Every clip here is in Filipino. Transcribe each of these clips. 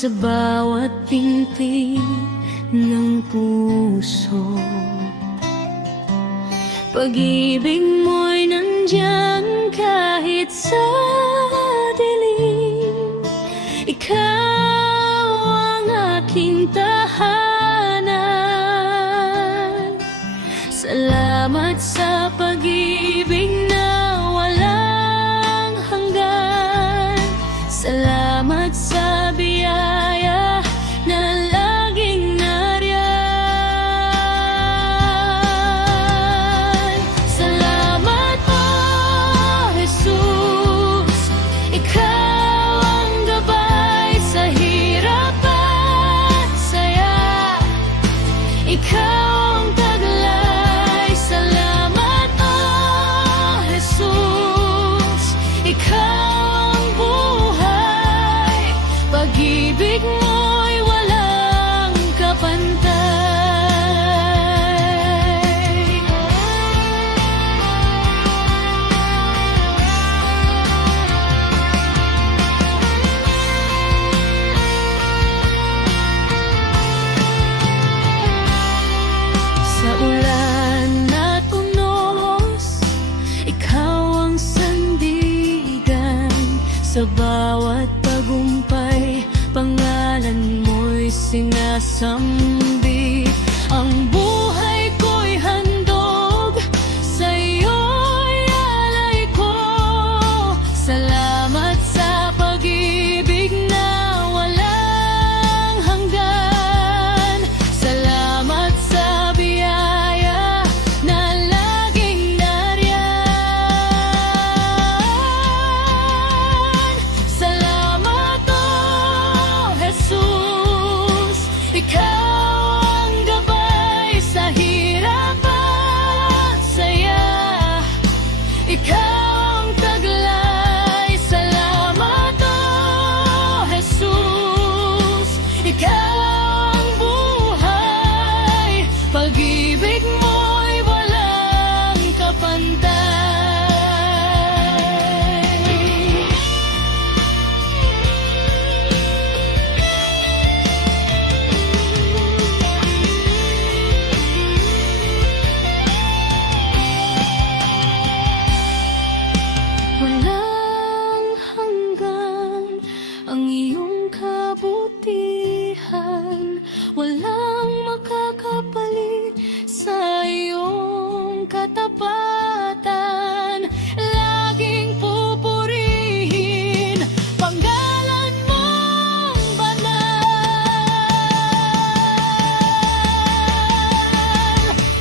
sa bawat pinti ng puso. Pag-ibig mo'y nandyan kahit sa dilim. Ikaw ang aking tahanan. Salamat sa pag-ibig na walang hanggan. Salamat sa biyaya na laging nariyan. Salamat po, Jesus. Ikaw ang gabay sa hirap at saya. Ikaw ang taglay. Salamat po, Jesus. Ikaw pag-ibig mo'y walang kapantay. Sa ulan at unos, ikaw ang sandigan. Sa bawat tagumpay, pangalan mo'y sinasambit. Ang buhay ko'y handog, sa'yo'y alay ko. Salamat sa pag-ibig na walang hanggan. Salamat sa biyaya na laging nariyan. Salamat o Jesus. Ikaw ang gabay sa hirap at saya. Ikaw ang taglay. Salamat o Jesus. Ikaw ang buhay. Pag-ibig mo'y walang kapantay. Walang hanggan ang iyong kabutihan. Walang makakapalit sa iyong katapatan. Laging pupurihin panggalan mong banal.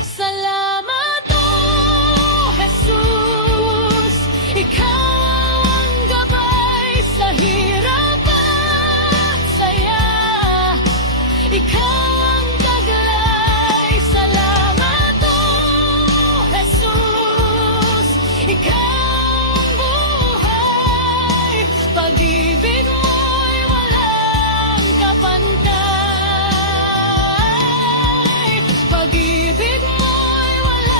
Salamat o Jesus. Ikaw ang gabay sa hirap at saya. Ikaw ang taglay. Salamat o Jesus. Ikaw ang buhay. Pag-ibig mo'y walang kapantay. Pag-ibig mo'y walang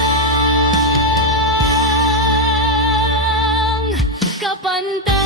kapantay.